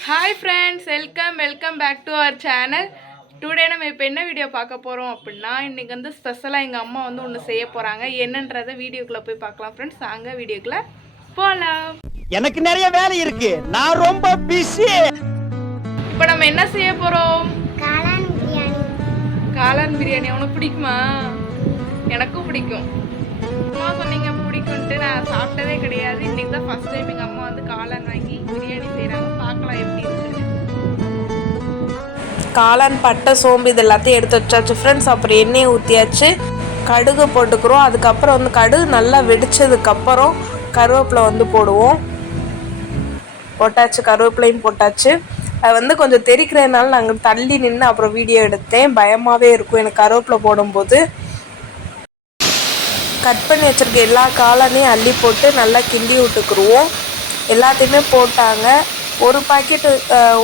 Hi friends, welcome back to our channel. Today நம்ம இப்போ என்ன வீடியோ பார்க்க போகிறோம் அப்படின்னா, இன்றைக்கி வந்து ஸ்பெஷலாக எங்கள் அம்மா வந்து ஒன்று செய்ய போகிறாங்க. என்னன்றதை வீடியோக்குள்ளே போய் பார்க்கலாம் ஃப்ரெண்ட்ஸ். அங்கே வீடியோக்குள்ளே போகலாம். எனக்கு நிறைய வேலை இருக்கு, நான் ரொம்ப பிஸி. இப்போ நம்ம என்ன செய்ய போகிறோம்? காளான் பிரியாணி. காளான் பிரியாணி உனக்கு பிடிக்குமா? எனக்கும் பிடிக்கும். அம்மா சொன்னீங்க பிடிக்கும்ட்டு, நான் சாப்பிட்டதே கிடையாது. இன்றைக்கி தான் ஃபஸ்ட் டைம் எங்கள் அம்மா வந்து காளான் வாங்கி பிரியாணி செய்கிறாங்க. பார்க்கலாம் எப்படி இருக்குன்னு. காளான், பட்டை, சோம்பு இது எல்லாத்தையும் எடுத்து வச்சாச்சு ஃப்ரெண்ட்ஸ். அப்புறம் எண்ணெயை ஊற்றியாச்சு, கடுகு போட்டுக்கிறோம். அதுக்கப்புறம் வந்து கடுகு நல்லா வெடித்ததுக்கப்புறம் கருவேப்பிலை வந்து போடுவோம். போட்டாச்சு, கருவேப்பிலையும் போட்டாச்சு. அது வந்து கொஞ்சம் தெரிக்கிறதுனால நாங்கள் தள்ளி நின்று அப்புறம் வீடியோ எடுத்தேன். பயமாகவே இருக்கும் எனக்கு கருவேப்பிலை போடும்போது. கட் பண்ணி வச்சுருக்க எல்லா காளானையும் அள்ளி போட்டு நல்லா கிண்டி விட்டுக்குருவோம். எல்லாத்தையுமே போட்டாங்க. ஒரு பாக்கெட்டு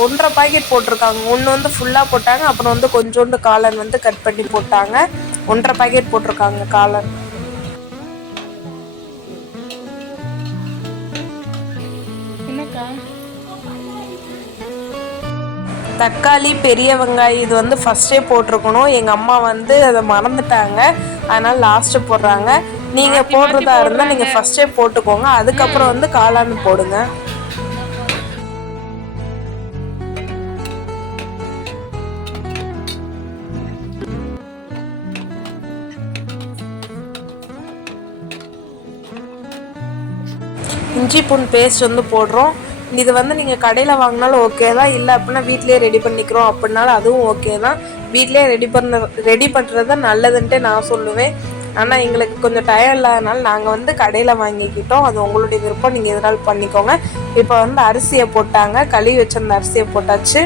1.5 பாக்கெட் போட்டிருக்காங்க. ஒன்று வந்து ஃபுல்லாக போட்டாங்க, அப்புறம் வந்து கொஞ்சோண்டு காளான் வந்து கட் பண்ணி போட்டாங்க. 1.5 பாக்கெட் போட்டிருக்காங்க காளான். தக்காளி, பெரிய வெங்காயம் இது வந்து ஃபஸ்ட்டே போட்டிருக்கணும். எங்கள் அம்மா வந்து அதை மறந்துட்டாங்க, அதனால் லாஸ்ட்டு போடுறாங்க. நீங்கள் போடுறதா இருந்தால் நீங்கள் ஃபஸ்ட்டே போட்டுக்கோங்க, அதுக்கப்புறம் வந்து காளான் போடுங்க. இஞ்சி பூண்டு பேஸ்ட் வந்து போடுறோம். இது வந்து நீங்கள் கடையில் வாங்கினாலும் ஓகே தான், இல்லை அப்படின்னா வீட்டிலே ரெடி பண்ணிக்கிறோம் அப்படின்னாலும் அதுவும் ஓகே தான். வீட்டிலே ரெடி பண்ணுறது தான் நல்லதுன்ட்டு நான் சொல்லுவேன். ஆனால் எங்களுக்கு கொஞ்சம் டயம் இல்லாதனால நாங்கள் வந்து கடையில் வாங்கிக்கிட்டோம். அது உங்களுடைய விருப்பம், நீங்கள் எதனால் பண்ணிக்கோங்க. இப்போ வந்து அரிசியை போட்டாங்க, கழுவி வச்சிருந்த அரிசியை போட்டாச்சு.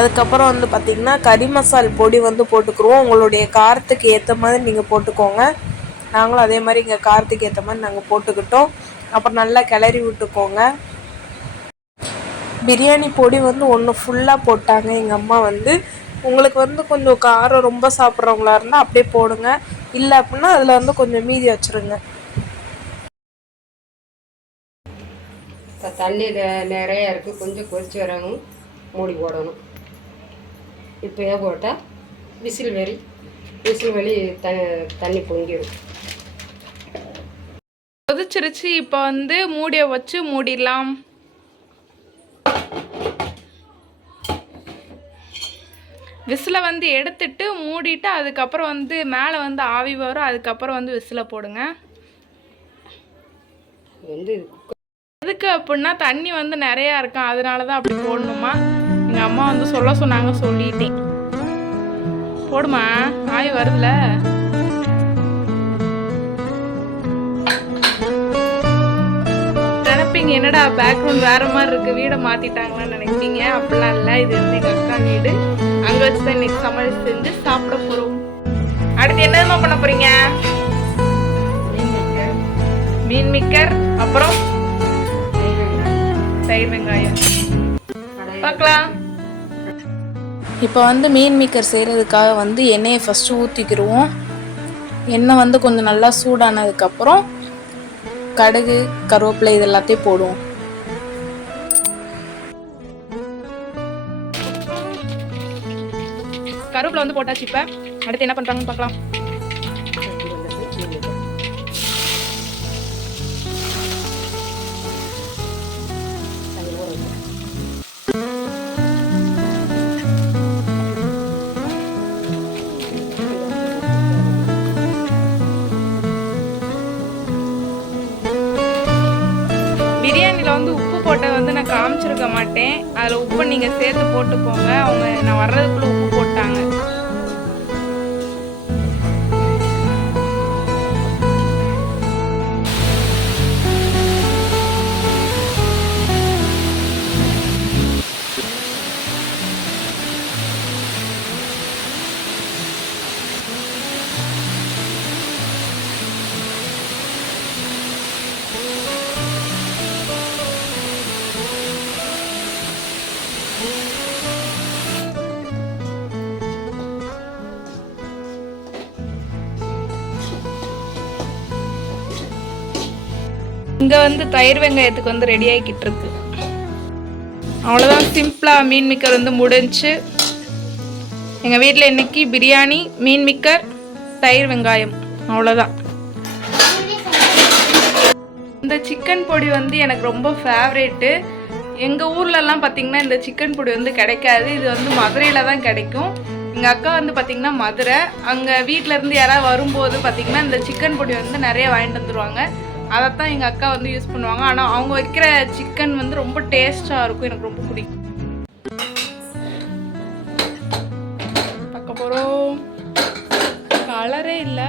அதுக்கப்புறம் வந்து பார்த்திங்கன்னா கறி மசால் பொடி வந்து போட்டுக்குருவோம். உங்களுடைய காரத்துக்கு ஏற்ற மாதிரி நீங்கள் போட்டுக்கோங்க. நாங்களும் அதே மாதிரி இங்கே காரத்துக்கு ஏற்ற மாதிரி நாங்கள் போட்டுக்கிட்டோம். அப்புறம் நல்லா கிளறி விட்டுக்கோங்க. பிரியாணி பொடி வந்து ஒன்று ஃபுல்லாக போட்டாங்க எங்கள் அம்மா வந்து. உங்களுக்கு வந்து கொஞ்சம் காரம் ரொம்ப சாப்பிட்றவங்களா இருந்தால் அப்படியே போடுங்க, இல்லை அப்படின்னா அதில் வந்து கொஞ்சம் மீதி வச்சுருங்க. தண்ணி நிறையா இருக்குது, கொஞ்சம் கொதிச்சு வரணும், மூடி போடணும். இப்போயே போட்டால் விசில் வெளி தண்ணி பொங்கிடும். கொதிச்சிருச்சு. இப்போ வந்து மூடியை வச்சு மூடிடலாம். விசிலை வந்து எடுத்துட்டு மூடிட்டு அதுக்கப்புறம் வந்து மேலே வந்து ஆவி வரும். அதுக்கப்புறம் வந்து விசிலை போடுங்க. எதுக்கு அப்படின்னா தண்ணி வந்து நிறையா இருக்கும், அதனால தான் அப்படி போடணுமா. எங்கள் அம்மா வந்து சொல்ல சொன்னாங்க, சொல்லிட்டேன். போடுமா, ஆவி வருதுல. நினைப்பீங்க என்னடா பேக்ரவுண்ட் வேற மாதிரி இருக்கு, வீடை மாத்திட்டாங்களான்னு நினைப்பீங்க. அப்படிலாம் இல்லை, இது வந்து எங்கள் அக்கா வீடு. அங்கே வச்சு தான் இன்னைக்கு சமையல் செஞ்சு சாப்பிட போகிறோம். அடுத்து என்னமா பண்ண போறீங்க? மீன் மிக்கர், அப்புறம் தயிர் வெங்காயம் பார்க்கலாம். இப்போ வந்து மீன் மிக்கர் செய்கிறதுக்காக வந்து எண்ணெயை ஃபஸ்ட்டு ஊற்றிக்கிடுவோம். எண்ணெய் வந்து கொஞ்சம் நல்லா சூடானதுக்கப்புறம் கடுகு, கருவேப்பிலை இது எல்லாத்தையும் போடுவோம். கருவேப்பிலை வந்து போட்டாச்சு. இப்போ அடுத்து என்ன பண்ணுறாங்கன்னு பார்க்கலாம். பிரியாணியில் வந்து உப்பு போட்டதை வந்து நான் காமிச்சிருக்க மாட்டேன். அதில் உப்பு நீங்கள் சேர்த்து போட்டுக்கோங்க. அவங்க நான் வர்றதுக்குள்ளே உப்பு போட்டாங்க. இங்கே வந்து தயிர் வெங்காயத்துக்கு வந்து ரெடி ஆகிக்கிட்டு இருக்கு. அவ்வளோதான், சிம்பிளாக மீன் மிக்கர் வந்து முடிஞ்சு. எங்கள் வீட்டில் இன்னைக்கு பிரியாணி, மீன் மிக்கர், தயிர், வெங்காயம், அவ்வளோதான். இந்த சிக்கன் பொடி வந்து எனக்கு ரொம்ப ஃபேவரேட்டு. எங்கள் ஊர்லலாம் பார்த்திங்கன்னா இந்த சிக்கன் பொடி வந்து கிடைக்காது. இது வந்து மதுரையில் தான் கிடைக்கும். எங்கள் அக்கா வந்து பார்த்திங்கன்னா மதுரை. அங்கே வீட்டிலேருந்து யாராவது வரும்போது பார்த்திங்கன்னா இந்த சிக்கன் பொடி வந்து நிறைய வாங்கிட்டு வந்துடுவாங்க. அதைத்தான் எங்கள் அக்கா வந்து யூஸ் பண்ணுவாங்க. ஆனால் அவங்க வைக்கிற சிக்கன் வந்து ரொம்ப டேஸ்ட்டாக இருக்கும். எனக்கு ரொம்ப பிடிக்கும். பார்க்க போகிறோம். கலரே இல்லை.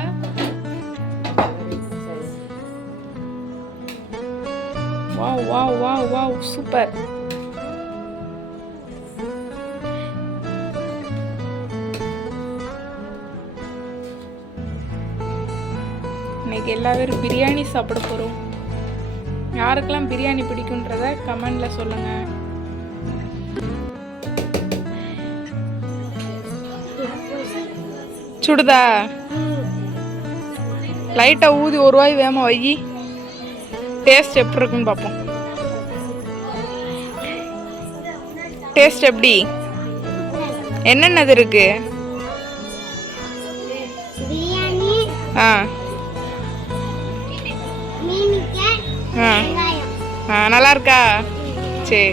Wow wow wow wow, super. இன்னைக்கு எல்லாரும் பிரியாணி சாப்பிட போகிறோம். யாருக்கெல்லாம் பிரியாணி பிடிக்குன்றத கமெண்ட்ல சொல்லுங்க. சுடுதா? லைட்டாக ஊதி ஒரு வாய் வேமா வை. டேஸ்ட் எப்படி இருக்குன்னு பார்ப்போம். டேஸ்ட் எப்படி? என்னென்னது இருக்கு? பிரியாணி, ஆ மீன் மிக்கர், ஆ வெங்காயம். ஆ, நல்லா இருக்கா? சரி.